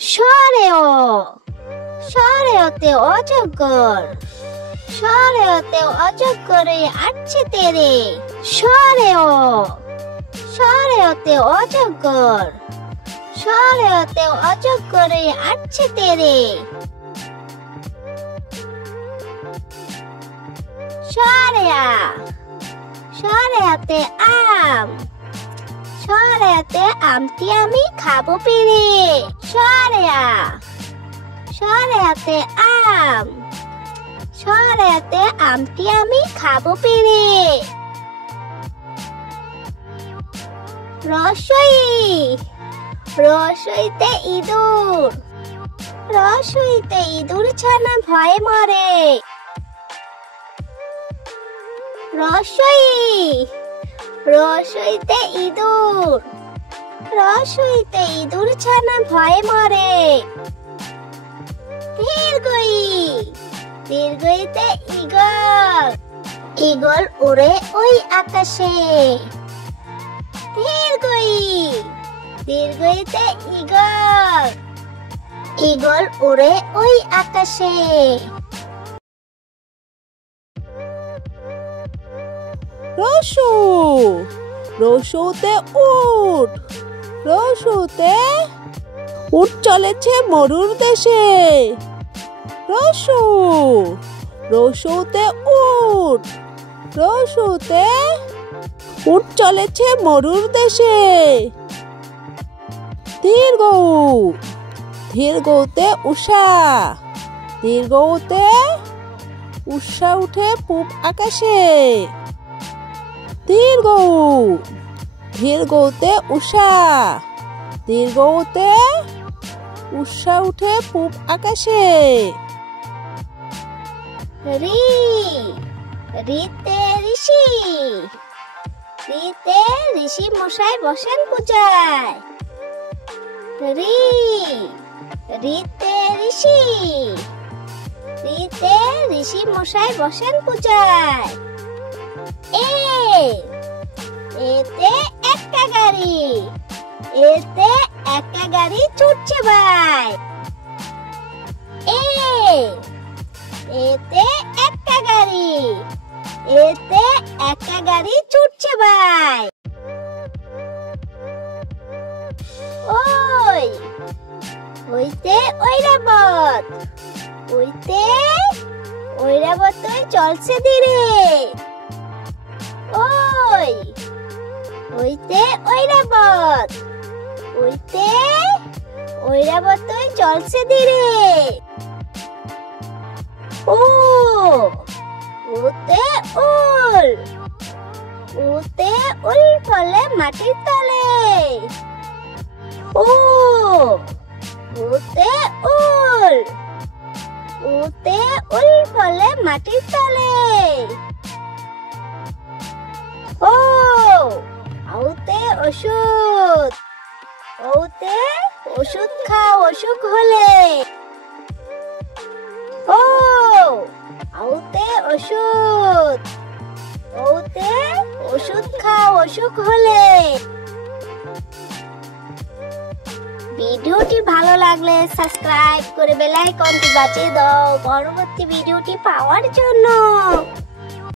সরেও সরেওতে অজগর সরেওতে অজগরে আটছে তেরে সরেও সরেওতে অজগর সরেওতে অজগরে আটছে তেরে সরেয়া সরেয়াতে আম সরেয়াতে আমটি আমি খাবো পেরে সরেয়া সরেয়াতে আম সরেয়াতে আমটি আমি খাবো পেরে রসই রসইতে ইঁদুর রসইতে ইঁদুর ছানা ভয়ে মরে রসই রসইতে ইঁদুর রসইতে ইঁদুর ছানা ভয়ে মরে দীর্ঘই দীর্ঘইতে ঈগল ঈগল উড়ে ওই আকাশে দীর্ঘই দীর্ঘইতে ঈগল ঈগল উড়ে ওই আকাশে রসু রসুতে উট রসুতে উট চলেছে মরুর দেশে রসু রসুতে উট রসুতে উট চলেছে মরুর দেশে দীর্ঘ দীর্ঘতে উষা দীর্ঘতে উষা উঠে পূব আকাশে দীর্ঘ দীর্ঘতে উষা দীর্ঘতে উষা উঠে পূব আকাশে রি রিতে ঋষি রিতে ঋষি মশাই বসেন পূজায় রি রিতে ঋষি রিতে ঋষি মশাই বসেন পূজায় এতে একটা গাড়ি এতে একটা গাড়ি ছুটছে ভাই এতে একটা গাড়ি এতে একটা গাড়ি ছুটছে ভাই ওই ওইতে ঐরাবত ওইতে ঐরাবত চলছে ধীরে ওই ওইতে ঐরাবত ওইতে ঐরাবত চলছে ধীরে ও ওতে উল ওতে উল ফলে মাটির তলে ও ওতে উল ওতে উল ফলে মাটির তলে ও ওতে ওষুধ ওতে ওষুধ খাও অসুখ হলে ও ওতে ওষুধ ওতে ওষুধ খাও অসুখ হলে ভিডিওটি ভালো লাগলে সাবস্ক্রাইব করে বেল আইকনটি বাজিয়ে দাও পরবর্তী ভিডিওটি পাওয়ার জন্য।